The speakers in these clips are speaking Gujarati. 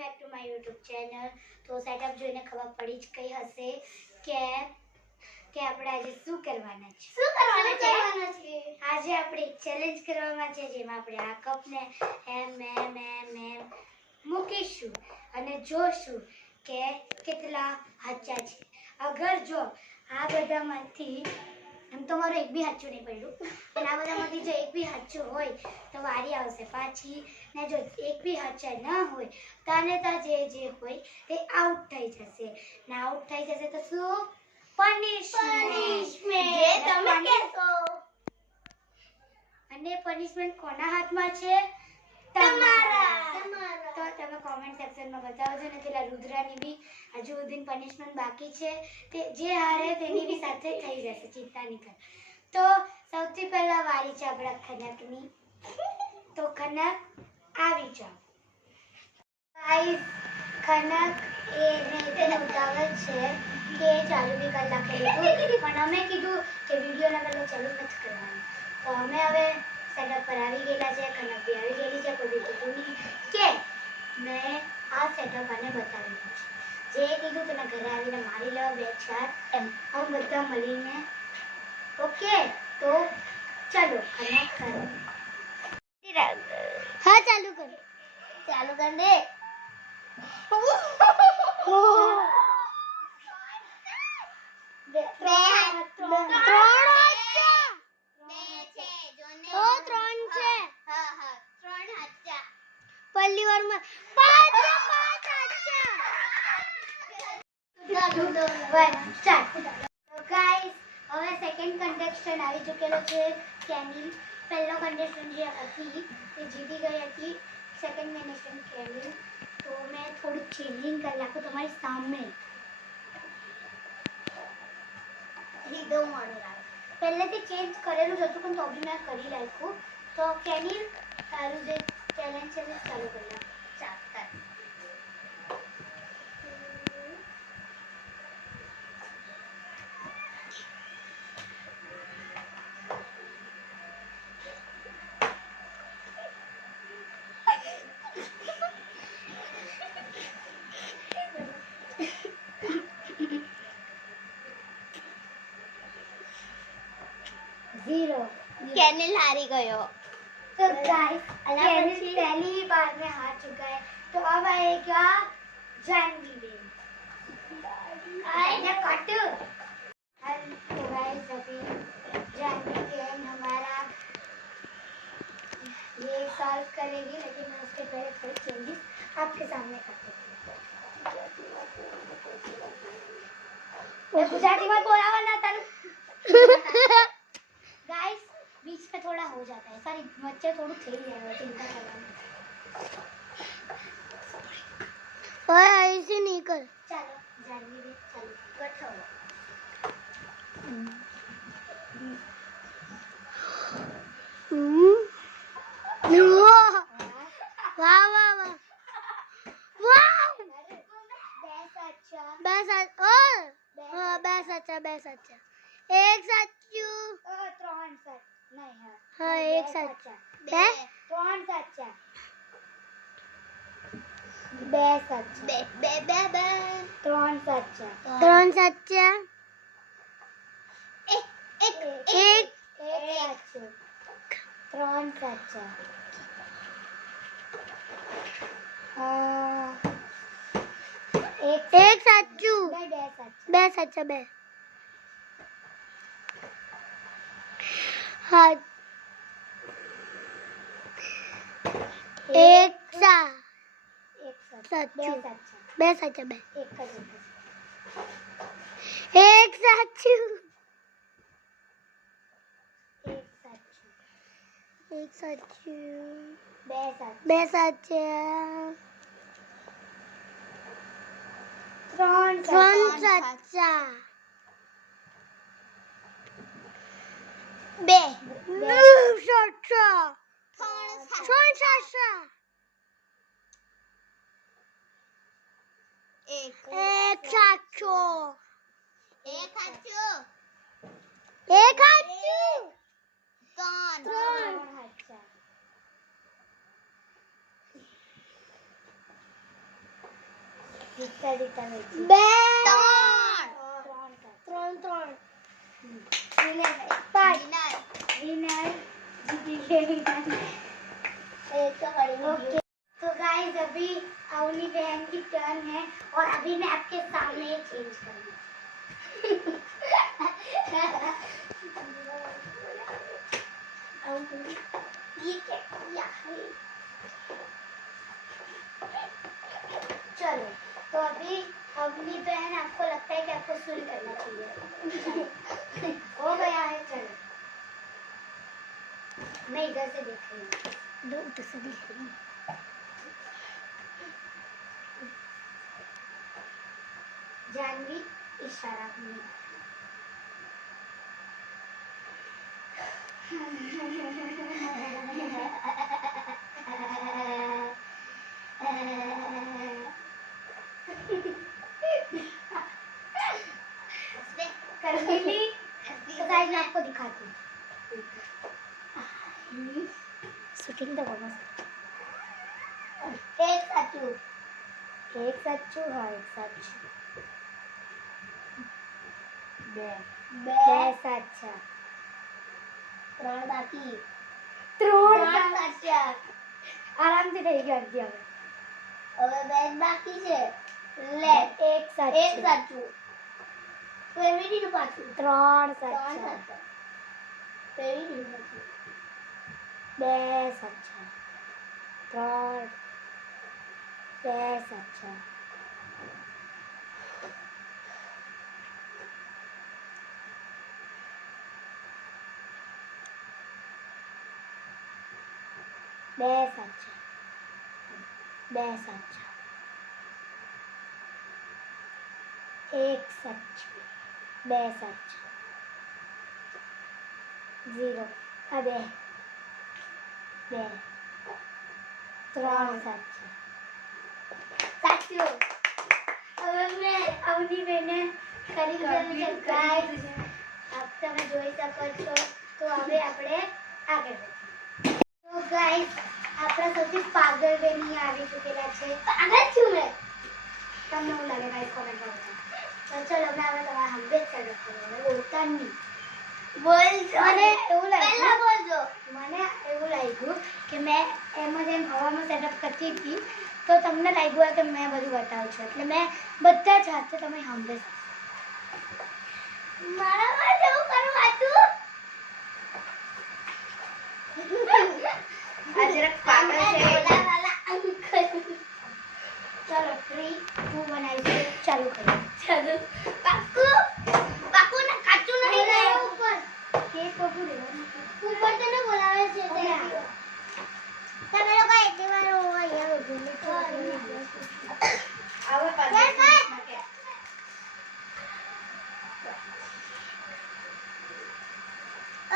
Back to my YouTube channel. તો સેટઅપ જોઈને ખબર પડી જ ગઈ હશે કે આપણે આજે શું કરવાના છે. આજે આપણે એક ચેલેન્જ કરવાના છે જેમાં આપણે આ કપને એમ મૂકીશું અને જોશું કે કેટલા હાચા છે. અગર જો આ બધામાંથી એમ તો મારું એક બી હાચું નહીં પડ્યું, પણ આ બધામાંથી જો એક બી હાચું હોય તો વારી આવશે પાછી, ને જો એક બી હાચા ના હોય તો જે હોય તે આઉટ થઈ જશે, ને આઉટ થઈ જશે તો શું? પનિશમેન્ટ. જે તમે કહેશો. અને પનિશમેન્ટ કોના હાથમાં છે? તમારા. તો તમે કોમેન્ટ સેક્શનમાં બતાવજો ને પેલા રુદ્રાની બી હજુ સુધી પનિશમેન્ટ બાકી છે, તે જે હારે તેની બી સાથે થઈ જશે, ચિંતા નહીં કર. તો સૌથી પહેલા વારી છે આપણા ખનકની. તો ખનક આવી જાઓ. ગાઈસ, ખનક એને ઉતાવળ છે કે ચાલુ બી કરી નાખેલું, પણ અમે કીધું કે વિડીયોના પહેલા ચાલુ નથી કરવાનું. તો અમે હવે સેટઅપ પર આવી ગયેલા છે, ખનક બી આવી ગયેલી છે. કોઈ બી કીધું નહીં કે મેં આ સેટઅપ આને બતાવેલું છે. જે કીધું તેને ઘરે આવીને મારી લો 2-4 એમ અમે બધા મળીને. ઓકે, તો ચલો ખનક કરો. હા, ચાલુ કર દે. પહેલી વારમાં 5 ગાઈસ, હવે સેકન્ડ કન્ટેસ્ટન્ટ આવી ચૂકેલો છે કેનિલ. પહેલો કન્ટેસ્ટન્ટ જે હતી તે જીતી ગઈ હતી. Second contestant Kenil. તો મેં થોડું ચેન્જિંગ કરી નાખું તમારી સામે. પહેલેથી ચેન્જ કરેલું જ હતું, પણ તો બી મેં કરી નાખ્યું. તો કેનિલ, તારું જે ચેલેન્જ છે તે ચાલુ કરી નાખ. ઝીરો. કેનિલ હારી गयो. तो गाइस, केनिल पहली बार में हार चुका है. तो अब आएगा जानवी बेन. आएगा कट. तो गाइस, अभी जानवी बेन हमारा ये सॉल्व करेगी, लेकिन मैं उसके पहले थोड़े चेंजेस आपके सामने करती हूँ. गुजराती में बोलावा ना तारू. गाइस, बीच में थोड़ा हो जाता है, सारी बच्चे थोड़ू થઈ જાય, चिंता करना. ओए ऐसे नहीं कर. चलो जानवी भी चलो बैठो. वाह वाह वाह वाह. बेस अच्छा. बस अच्छा. एक साचू. ત્રણ સાચ નહીં. हाँ, एक साच. બે ત્રણ સાચા. બે સાચા. बे ત્રણ સાચા. ત્રણ સાચા. એક સાચું. ત્રણ સાચા. एक साचू. બે સાચા. बे साचा बे. हाँ. एक सा. એક સાચું. બે साचू. સાચા. बे साचा बे. એક જ એક. एक साचू. એક સાચું. एक साचू. બે સાચા. बे साचा. ત્રણ ત્રણ સાચા. સાચા. બે સાચા. ત્રણ સાચા. એક સાચો. એક સાચું. એક સાચું. ત્રણ સાચા. જીતતા જીતતા વેચી. 2 ત્રણ. 3 विनर जीती है विनर. ओके तो गाइस अभी अवनी बहन की टर्न है और अभी मैं आपके सामने ये चेंज करूंगी. ये क्या किया है? चलो तो अभी अवनी बहन आपको लगता है कि आपको सुन करना चाहिए. हो गया है. चलो मैं इधर से देख रही हूँ. दो उधर से देख रही हूँ. जानवी इशारा करने. करनेली तो गाइस मैं आपको दिखाती हूँ. शूटिंग तो बोलो. एक सच्चू हाँ एक सच्चू. બે સાચા. ત્રણ બાકી. આરામથી થઈ ગયો અગિયાર. હવે બે બાકી છે. લે એક સાચું. તો એવી રીતનું પાછું. ત્રણ સાચા. એવી રીતનું પાછું. બે સાચા. ત્રણ. બે સાચા. બે સાચા. બે સાચા. એક સાચું. બે સાચા. 0 આ બે. ત્રણ સાચા. સાચું. હવે મેં અવની બેને કરી દીધું છે ગાઈસ. આપ તમે જોઈ શકો છો. તો હવે આપણે આગળ વધીએ. તો ગાઈસ આપણા સૌથી પાગલ બેન અહીં આવી ચૂકેલા છે. પાગલ છું મેં. તમને એવું લાગે ગાઈસ કોમેન્ટમાં બતાવો. તો ચલો મેં હવે તમારા હંબે જ સેટઅપ કર્યો. હવે બોલતા નહીં. મને એવું લાગ્યું કે મેં એમ જ એમ હવામાં સેટઅપ કરતી હતી તો તમને લાગ્યું કે મેં બધું બતાવું છું એટલે મેં બધા જ હાથે તમે સાંભળે. મારા જેવું કરવું હતું. આ જરાક પાગલ છે. ચલો 3 2 બનાવીશું. ચાલુ કરો. ચાલુ. પાકું ને કાચું નહીં લેવું. ઉપર કેક ઉપર રહેવાનું. ઉપર તને બોલાવે છે. તમે લોકો એક વાર અહીંયા ઉભી તો આવે પાછળ.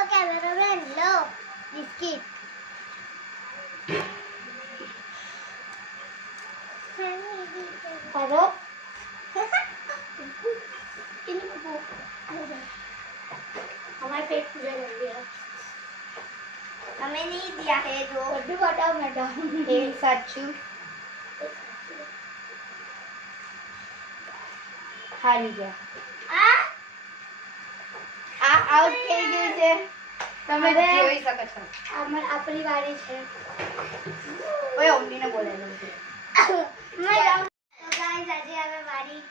ઓકે બરાબર. લો બિસ્કિટ. हेलो हमारे पेट पूजा कर दिया. हमें नहीं दिया है जो. लड्डू बताओ मैडम. एक साचू. हारी गया. આ આઉટ થઈ ગયું છે. તમે જોઈ શકો છો. આપણી વારી છે. ઓય ઓમીને બોલાવી લો. મેડમ તો ગાઈસ આજે હવે વારી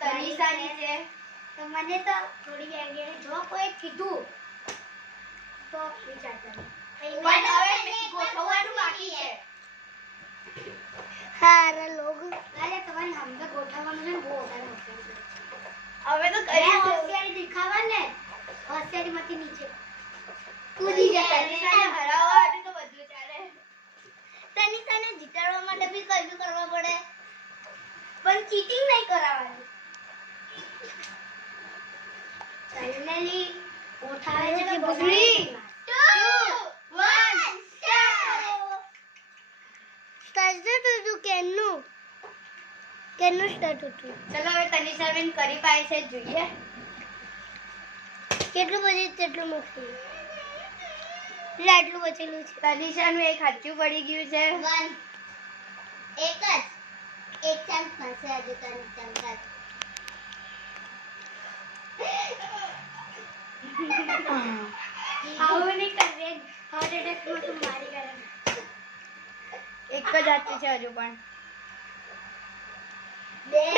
તનિષાની છે. તો મને તો થોડી આઈડિયા જો કોઈ કીધું તો વિચારતા નહીં. પણ હવે ગોઠવવાનું બાકી છે. હારે લોગ અરે તમારી હમને ગોઠવવાનું છે ને બહુ વધારે મુશ્કેલ છે. હવે તો હોશિયારી દેખાવા ને હોશિયારીમાંથી નીચે કૂદી જાય. તનિષાને હરાવવા માટે તો બધું ચાલે. તનિષાને જીતાડવા માટે બી કઈ કરવા પડે પણ ચીટિંગ નહીં કરાવવાની. ફાઇનલી ઉઠાવે છે કે 3 2 1 સ્ટાર્ટ ટુ કેનું સ્ટાર્ટ ટુ. ચલો હવે તનિષા બેન કરી પાય છે જોઈએ. કેટલું બચે તેટલું મૂકી. એટલે આટલું બચેલું છે. તનિષાનું એક હાચું પડી ગયું છે. એક ચાન્સ મળશે આજે. બાજુ તન તન આવું નહીં કરે હાર્ટ એટેકમાં તું મારી કરે એક જ હાથી છે હજુ પણ. બે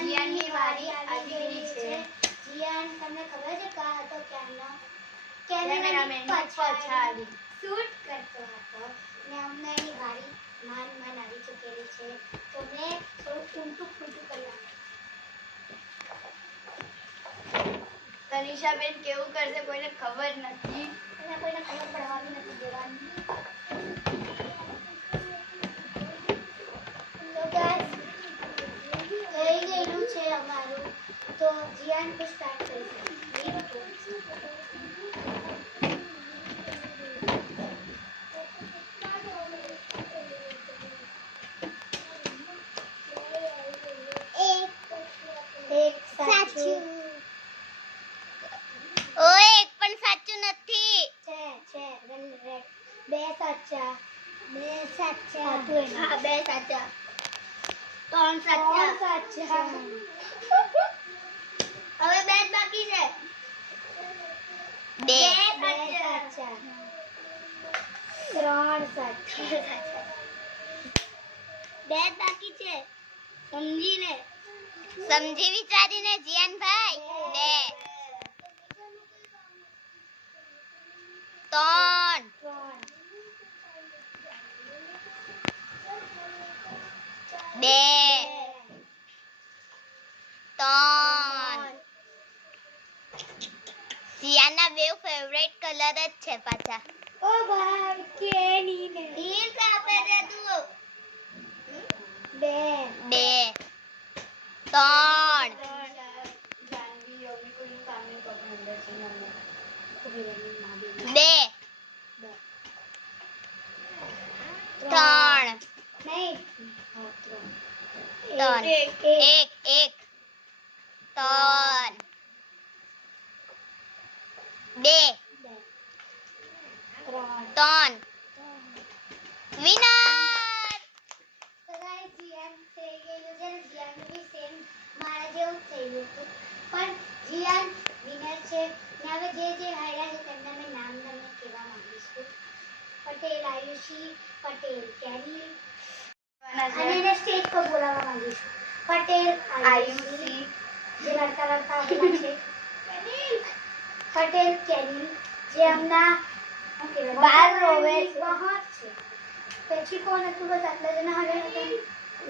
જીયાનની વારી આવી ગઈ છે. જીયાન તમને ખબર છે કા હતો ક્યારનો? કેમેરામેન પછાડી શૂટ કરતો હતો ને અમને એની વારી માન આવી ચૂકેલી છે. તો મેં થોડું ઊંટું ફૂંટું કર્યું. તનિષાબેન કેવું કરશે કોઈને ખબર નથી. એને કોઈને ખબર પડવાની નથી દેવાની. તો ગાઈસ થઈ ગયેલું છે અમારું. તો જીયાન તો સ્ટાર્ટ કરી એક સાચું ઓય એક પણ સાચું નથી. છે બે સાચા હા બે સાચા ત્રણ ત્રણ સાચા સાચા હવે બે જ બાકી છે. બે બે સાચા ત્રણ સાચા બે જ બાકી છે. સમજીને સમજી વિચારીને જીયાનભાઈ. બે ત્રણ બે ત્રણ જીયાના બે ફેવરેટ કલર જ છે પાછા. ઓ ભાઈ કેની ને હિન્ટ આપે છે તું. બે બે ત્રણ જાનવી અમને કોઈનું કામ નહીં કરવું અંદર છે અમને. બે ત્રણ નહીં ત્રણ એક એક ત્રણ બે ત્રણ વિનર. તો ગાઈસ જીયાન થઈ ગયેલું છે ને જીયાનનું બી સેમ મારા જેવું જ થઈ ગયું હતું. પણ જીયાન વિનર છે ને હવે જે હાર્યા છે તેમના મેં નામ તમને કહેવા માંગુ છું. પટેલ આયુષી, પટેલ કેરી અને એને સ્ટેજ પર બોલાવવા માંગુ છું. પટેલ આયુષી જે લડતા લડતા ઉભા છે. પટેલ કેરી જે હમણાં શું કહેવાય બહાર રોવે છે. બહાર છે. પછી કોણ હતું બસ આટલા જણા હાર્યા હતા.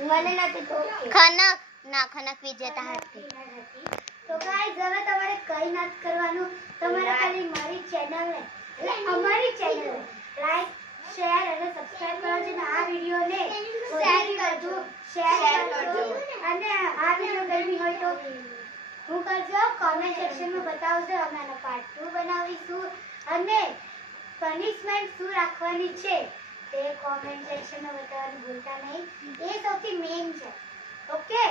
મને નથી તો ખનક ના ખનક વિજેતા હતી. તો ગાઈસ હવે તમારે કઈ નથી કરવાનું. તમારે ખાલી મારી ચેનલને એટલે અમારી ચેનલને લાઈક શેર અને સબસ્ક્રાઇબ કરજો અને આ વિડિયોને શેર કરજો અને આ વિડિયો ગમી હોય તો હું કરજો કોમેન્ટ સેક્શનમાં બતાવજો. અમે આનો પાર્ટ 2 બનાવીશું અને પનિશમેન્ટ શું રાખવાની છે તે કોમેન્ટ સેક્શનમાં બતાવવાનું ભૂલતા નહીં. એ સૌથી મેઇન છે. ઓકે